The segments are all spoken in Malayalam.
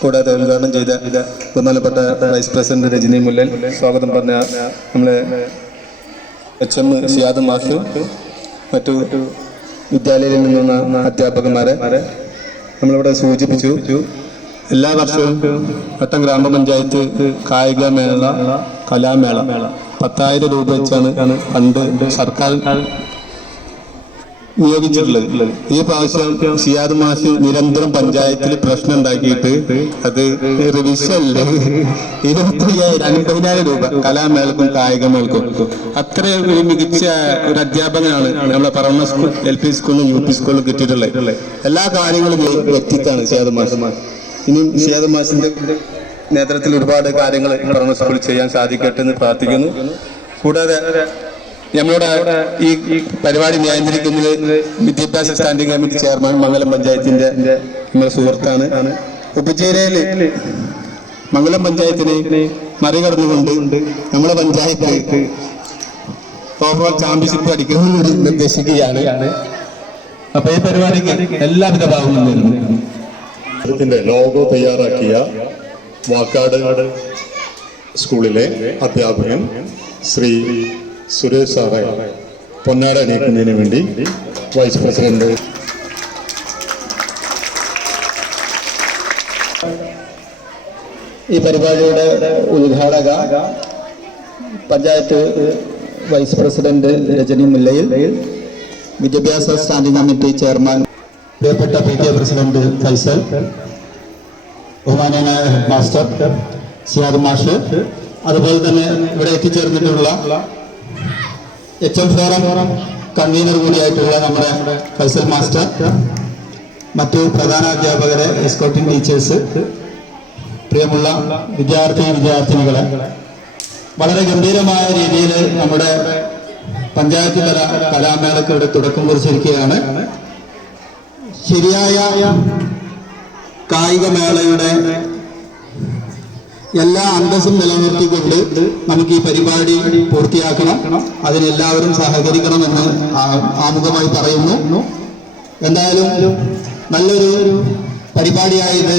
കൂടാതെ ഉദ്ഘാടനം ചെയ്ത ബഹുമാനപ്പെട്ട വൈസ് പ്രസിഡന്റ് രജനി മുല്ലൻ സ്വാഗതം പറഞ്ഞ നമ്മളെ എച്ച് എം സിയാദ് മാഷു മറ്റു വിദ്യാലയങ്ങളിൽ നിന്നുള്ള അധ്യാപകന്മാരെ നമ്മളിവിടെ സൂചിപ്പിച്ചു. എല്ലാ വർഷവും പട്ടം ഗ്രാമപഞ്ചായത്ത് കായിക മേള കലാമേള പത്തായിരം രൂപ വെച്ചാണ് പണ്ട് സർക്കാർ നിയോഗിച്ചിട്ടുള്ളത്. ഈ പ്രാവശ്യം സിയാദ് മാഷ് നിരന്തരം പഞ്ചായത്തിൽ പ്രശ്നം ഉണ്ടാക്കിയിട്ട് അത് റിവിഷനിൽ ഇരുപത്തയ്യായിരം അൻപതിനായിരം രൂപ കലാമേളക്കും കായികമേളക്കും. അത്ര ഒരു മികച്ച ഒരു അധ്യാപകനാണ് നമ്മളെ പറവണ സ്കൂൾ എൽ പി സ്കൂളിലും യു പി സ്കൂളിലും കിട്ടിയിട്ടുള്ളത്. എല്ലാ കാര്യങ്ങളും വ്യക്തിത്വമാണ് സിയാദ് മാഷ്. ഇനി സിയാദ് മാഷിന്റെ നേതൃത്വത്തിൽ ഒരുപാട് കാര്യങ്ങൾ പറവണ സ്കൂളിൽ ചെയ്യാൻ സാധിക്കട്ടെ എന്ന് പ്രാർത്ഥിക്കുന്നു. കൂടാതെ നമ്മളോട് ഈ പരിപാടി നിയന്ത്രിക്കുന്നത് വിദ്യാഭ്യാസ സ്റ്റാൻഡിംഗ് കമ്മിറ്റി ചെയർമാൻ മംഗലം പഞ്ചായത്തിന്റെ നമ്മുടെ സുഹൃത്താണ്. ഉപചേരയിൽ മംഗലം പഞ്ചായത്തിനെ മറികടന്നുകൊണ്ട് നമ്മുടെ പഞ്ചായത്ത് ഓവറോൾ ചാമ്പ്യൻഷിപ്പ് അടിക്കുന്നത് നിർദ്ദേശിക്കുകയാണ്. അപ്പൊ ഈ പരിപാടിക്ക് എല്ലാവിധ ഭാഗങ്ങളും ഇതിന്റെ ലോഗോ തയ്യാറാക്കിയ വാക്കാട് സ്കൂളിലെ അധ്യാപകൻ ശ്രീ സുരേഷ് സാറെ പൊന്നാട അണിയിക്കുന്നതിന് വേണ്ടി വൈസ് പ്രസിഡന്റ്. ഈ പരിപാടിയുടെ ഉദ്ഘാടക പഞ്ചായത്ത് വൈസ് പ്രസിഡന്റ് രജനി മുല്ലയിൽ വിദ്യാഭ്യാസ സ്റ്റാൻഡിംഗ് കമ്മിറ്റി ചെയർമാൻ പ്രിയപ്പെട്ട പി എ പ്രസിഡന്റ് ഫൈസൽ ബഹുമാനായ ഹെഡ് മാസ്റ്റർ സിയാദ് മാഷ് അതുപോലെ തന്നെ ഇവിടെ എത്തിച്ചേർന്നിട്ടുള്ള എച്ച് എം ഫോറം കൺവീനർ കൂടിയായിട്ടുള്ള നമ്മുടെ ഫൈസൽ മാസ്റ്റർ മറ്റു പ്രധാന അധ്യാപകരെ എസ്കോട്ടിംഗ് ടീച്ചേഴ്സ് പ്രിയമുള്ള വിദ്യാർത്ഥി വിദ്യാർത്ഥിനികളെ വളരെ ഗംഭീരമായ രീതിയിൽ നമ്മുടെ പഞ്ചായത്ത് തല കലാമേളയ്ക്ക് ഇവിടെ തുടക്കം കുറിച്ചിരിക്കുകയാണ്. ശരിയായ കായിക മേളയുടെ എല്ലാ അന്തസ്സും നിലനിർത്തിക്കൊണ്ട് നമുക്ക് ഈ പരിപാടി പൂർത്തിയാക്കണം. അതിനെല്ലാവരും സഹകരിക്കണമെന്ന് ആമുഖമായി പറയുന്നു. എന്തായാലും നല്ലൊരു പരിപാടിയായത്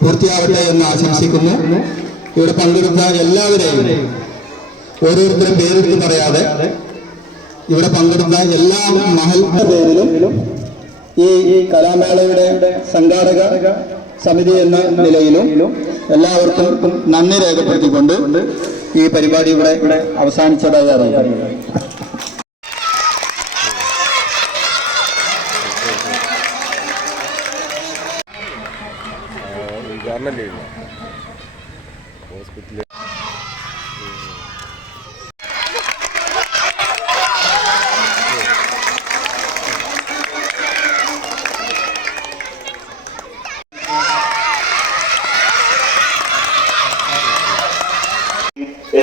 പൂർത്തിയാവട്ടെ എന്ന് ആശംസിക്കുന്നു. ഇവിടെ പങ്കെടുത്ത എല്ലാവരെയും ഓരോരുത്തരും പേരെടുത്ത് പറയാതെ ഇവിടെ പങ്കെടുത്ത എല്ലാ മഹൽ പേരിലും ഈ കലാമേളയുടെ സംഘാടക സമിതി എന്ന നിലയിലും എല്ലാവർക്കും നന്ദി രേഖപ്പെടുത്തിക്കൊണ്ട് ഈ പരിപാടി ഇവിടെ ഇവിടെ അവസാനിച്ചതായി അറിയാം ഹോസ്പിറ്റലിൽ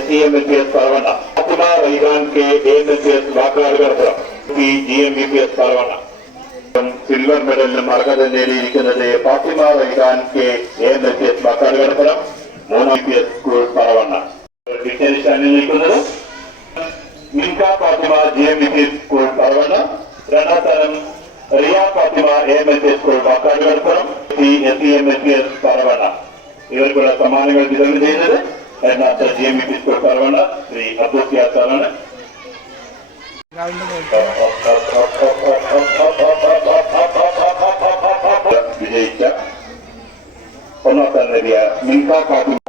C M L P S Paravanna Fathima Raihan K A M L P S Vakkad Kadappuram P G M B P S Paravanna silver മെഡലിനും അർഹത നേടിയിരിക്കുന്നത് Fathima Raihan K A M L P S Vakkad Kadappuram മൂന്നാം പി എസ് സ്കൂൾ പറവണ്ണ ഡിക്ഷനിൽ നിൽക്കുന്നത് Minka Fathima G M B P S school Paravanna രണ്ടാം സ്ഥാനം Riya Fathima A M L P S school Vakkad Kadappuram C S C M L P S Paravanna ഇവർക്കുള്ള സമ്മാനങ്ങൾ വിതരണം ചെയ്യുന്നത് എറണാകുളത്തെ G M P school Shri అభ్యాసాలను విజయించారు ఉన్నత మిగతా పార్టీ